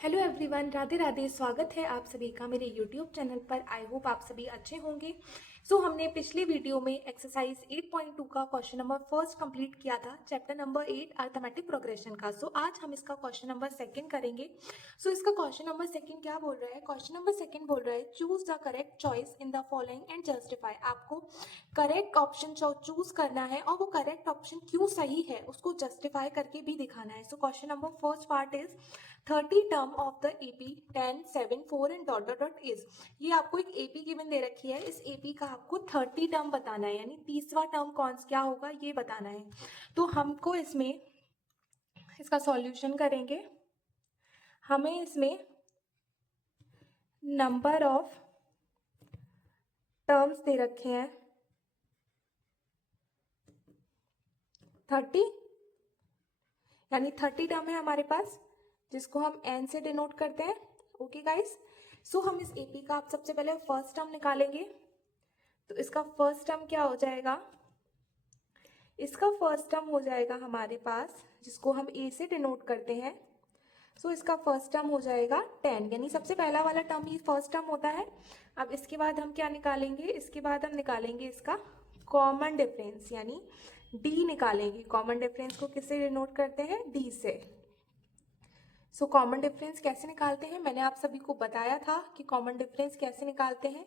Hello everyone, Radhe Radhe. स्वागत है आप सभी का मेरे यूट्यूब चैनल पर। आई होप आप सभी अच्छे होंगे। हमने पिछले वीडियो में एक्सरसाइज 8.2 का क्वेश्चन नंबर फर्स्ट कंप्लीट किया था, चैप्टर नंबर 8 अर्थमेटिक प्रोग्रेशन का। आज हम इसका क्वेश्चन नंबर सेकंड करेंगे। इसका क्वेश्चन नंबर सेकंड क्या बोल रहा है? क्वेश्चन नंबर सेकंड बोल रहा है choose the correct choice in the following and justify. आपको करेक्ट ऑप्शन चूज करना है और वो करेक्ट ऑप्शन क्यों सही है उसको जस्टिफाई करके भी दिखाना है। Question number first part is 30 term of the AP 10 7 4 and dot dot dot is. ये आपको एक एपी गिवन दे रखी है, इस एपी का आपको 30 टर्म बताना है, यानी 30वां टर्म कौन क्या होगा ये बताना है। हमको इसमें इसका सॉल्यूशन करेंगे। हमें इसमें नंबर ऑफ टर्म्स दे रखे हैं 30, यानी 30 टर्म है हमारे पास जिसको हम एन से डिनोट करते हैं। ओके गाइस, हम इस एपी का आप सबसे पहले फर्स्ट टर्म निकालेंगे। इसका फर्स्ट टर्म क्या हो जाएगा? इसका फर्स्ट टर्म हो जाएगा हमारे पास, जिसको हम ए से डिनोट करते हैं। इसका फर्स्ट टर्म हो जाएगा 10, यानी सबसे पहला वाला टर्म ही फर्स्ट टर्म होता है। अब इसके बाद हम क्या निकालेंगे? इसके बाद हम निकालेंगे इसका कॉमन डिफरेंस, यानी डी निकालेंगे। कॉमन डिफरेंस को किससे डिनोट करते हैं? डी से। कॉमन डिफरेंस कैसे निकालते हैं मैंने आप सभी को बताया था कि कॉमन डिफरेंस कैसे निकालते हैं।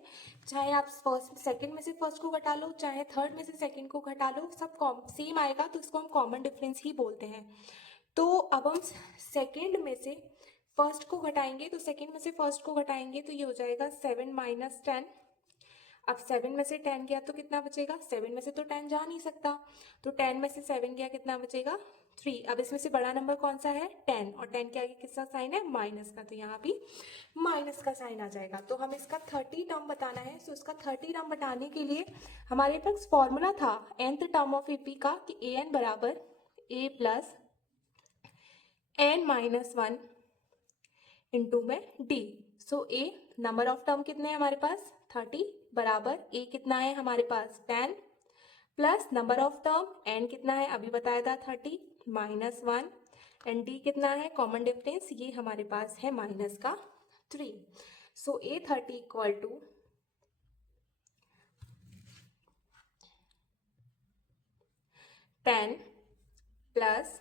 चाहे आप फर्स्ट सेकंड में से फर्स्ट को घटा लो, चाहे थर्ड में से सेकंड को घटा लो, सब सेम आएगा, तो इसको हम कॉमन डिफरेंस ही बोलते हैं। अब हम सेकंड में से फर्स्ट को घटाएंगे, तो सेकंड में से फर्स्ट को घटाएंगे तो ये हो जाएगा 7 - 10। अब 7 में से 10 गया तो कितना बचेगा? 7 में से तो 10 जा नहीं सकता, तो 10 में से 7 गया, कितना बचेगा? 3। अब इसमें से बड़ा नंबर कौन सा है? 10, और 10 के आगे किसका साइन है? माइनस का, तो यहाँ भी माइनस का साइन आ जाएगा। तो हम इसका 30 टर्म बताना है। इसका 30 टर्म बताने के लिए हमारे पास फॉर्मूला था nth टर्म ऑफ एपी का कि an बराबर a प्लस n-1 इंटू में D. A number of term कितने हैं हमारे पास? 30 बराबर ए कितना है हमारे पास? 10 plus number of term N कितना है अभी बताया था 30 -1, एंड डी कितना है? कॉमन डिफरेंस ये हमारे पास है माइनस का 3। ए 30 इक्वल टू 10 प्लस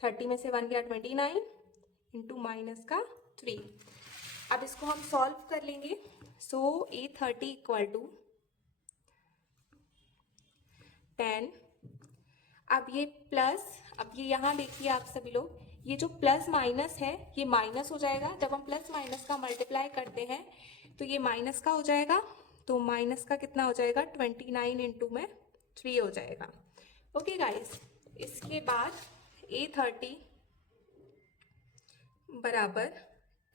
30 में से 1 गया 29 इंटू माइनस का 3। अब इसको हम सॉल्व कर लेंगे। ए 30 इक्वल टू 10, अब ये प्लस, अब ये यहाँ देखिए आप सभी लोग, ये जो प्लस माइनस है ये माइनस हो जाएगा। जब हम प्लस माइनस का मल्टीप्लाई करते हैं तो ये माइनस का हो जाएगा, तो माइनस का कितना हो जाएगा? 29 इंटू में 3 हो जाएगा। ओके गाइस, इसके बाद ए 30 बराबर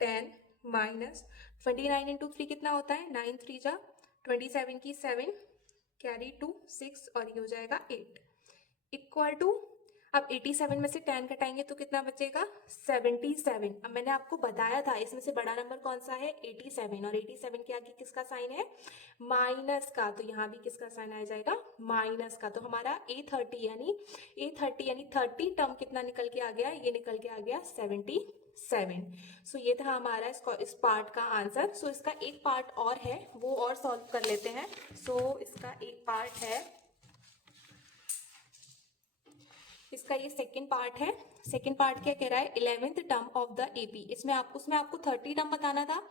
10 माइनस 29 इंटू 3 कितना होता है? 9 3 जा 27 की 7 कैरी टू 6 और ये हो जाएगा 8 इक्वल टू, अब 87 में से 10 घटाएंगे तो कितना बचेगा? 77। अब मैंने आपको बताया था इसमें से बड़ा नंबर कौन सा है? 87, और 87 के आगे किसका साइन है? माइनस का, तो यहाँ भी किसका साइन आ जाएगा? माइनस का। तो हमारा A30 यानी 30 टर्म कितना निकल के आ गया? ये निकल के आ गया 77। ये था हमारा इस पार्ट का आंसर। इसका एक पार्ट और है, वो और सॉल्व कर लेते हैं। इसका एक पार्ट है, इसका ये सेकंड पार्ट है। सेकंड पार्ट क्या कह रहा है? 11th term of the AP. उसमें आपको 30 टर्म बताना था,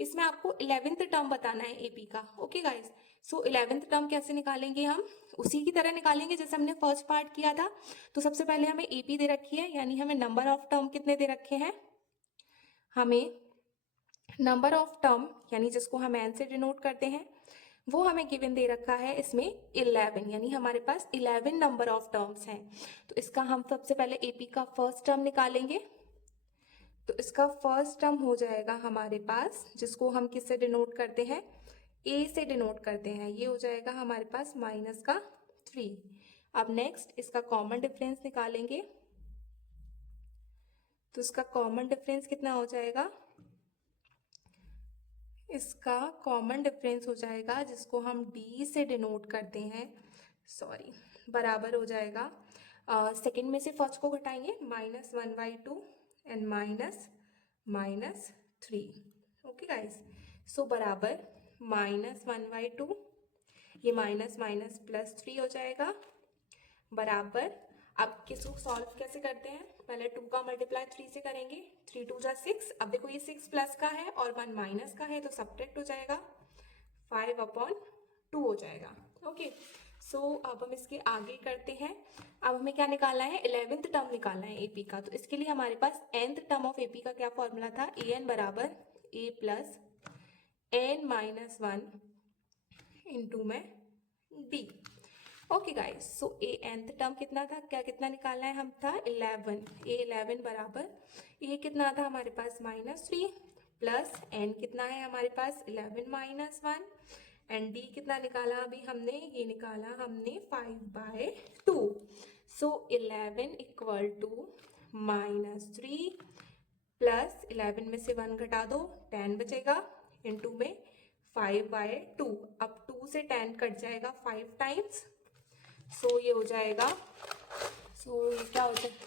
इसमें आपको 11th टर्म बताना है एपी का। ओके गाइस, 11th टर्म कैसे निकालेंगे हम? उसी की तरह निकालेंगे जैसे हमने फर्स्ट पार्ट किया था। तो सबसे पहले हमें एपी दे रखी है, यानी हमें नंबर ऑफ टर्म कितने दे रखे हैं? हमें नंबर ऑफ टर्म, यानी जिसको हम एन से डिनोट करते हैं, वो हमें गिवन दे रखा है इसमें 11, यानी हमारे पास 11 नंबर ऑफ टर्म्स हैं। तो इसका हम सबसे पहले एपी का फर्स्ट टर्म निकालेंगे। तो इसका फर्स्ट टर्म हो जाएगा हमारे पास, जिसको हम किससे डिनोट करते हैं? ए से डिनोट करते हैं, ये हो जाएगा हमारे पास माइनस का 3। अब नेक्स्ट इसका कॉमन डिफरेंस निकालेंगे। तो इसका कॉमन डिफरेंस कितना हो जाएगा? इसका कॉमन डिफरेंस हो जाएगा, जिसको हम डी से डिनोट करते हैं, सॉरी, बराबर हो जाएगा, सेकंड में से फर्स्ट को घटाएंगे -1/2 एंड -3। ओके गाइस, सो बराबर -1/2, ये माइनस माइनस +3 हो जाएगा, बराबर। अब किसको सॉल्व कैसे करते हैं, पहले 2 का मल्टीप्लाई 3 से करेंगे, 3 2 जा 6। अब देखो ये 6 प्लस का है और 1 माइनस का है तो सब्ट्रैक्ट हो जाएगा, 5/2 हो जाएगा। ओके, सो अब हम इसके आगे करते हैं। अब हमें क्या निकालना है, 11th टर्म निकालना है एपी का। तो इसके लिए हमारे पास nth टर्म ऑफ एपी का क्या फॉर्मूला था, an बराबर a प्लस n-1 इंटू में d। ओके गाइस, सो ए nth टर्म कितना था, क्या कितना निकालना है हम था 11, a11 बराबर ये कितना था हमारे पास -3 प्लस n कितना है हमारे पास 11-1 एंड डी कितना निकाला अभी हमने, ये निकाला हमने 5/2। सो 11 इक्वल टू -3 प्लस 11 में से 1 घटा दो 10 बचेगा, इंटू में 5/2। अब 2 से 10 कट जाएगा 5 टाइम्स, सो ये हो जाएगा, सो ये क्या हो जाएगा,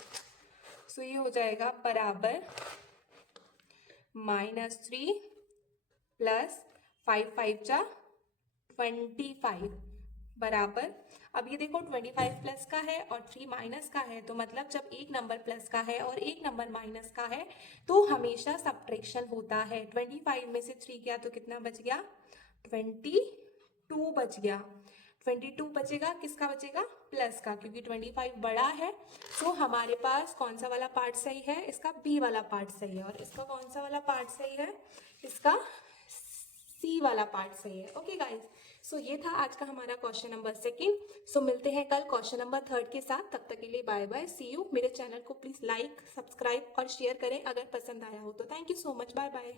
सो ये हो जाएगा बराबर -3 प्लस 5 5 जा 25 बराबर। अब ये देखो 25 प्लस का है और 3 माइनस का है, तो मतलब जब एक नंबर प्लस का है और एक नंबर माइनस का है तो हमेशा सब्ट्रैक्शन होता है। 25 में से 3 गया तो कितना बच गया, 22 बच गया। 22 बचेगा, किसका बचेगा, प्लस का, क्योंकि 25 बड़ा है। सो हमारे पास कौन सा वाला पार्ट सही है, इसका बी वाला पार्ट सही है। और इसका कौन सा वाला पार्ट सही है, इसका सी वाला पार्ट सही है। ओके गाइस, सो ये था आज का हमारा क्वेश्चन नंबर 2। सो मिलते हैं कल क्वेश्चन नंबर 3 के साथ। तब तक के लिए बाय बाय, सी यू। मेरे चैनल को प्लीज लाइक, सब्सक्राइब और शेयर करें अगर पसंद आया हो तो। Thank you so much, bye bye.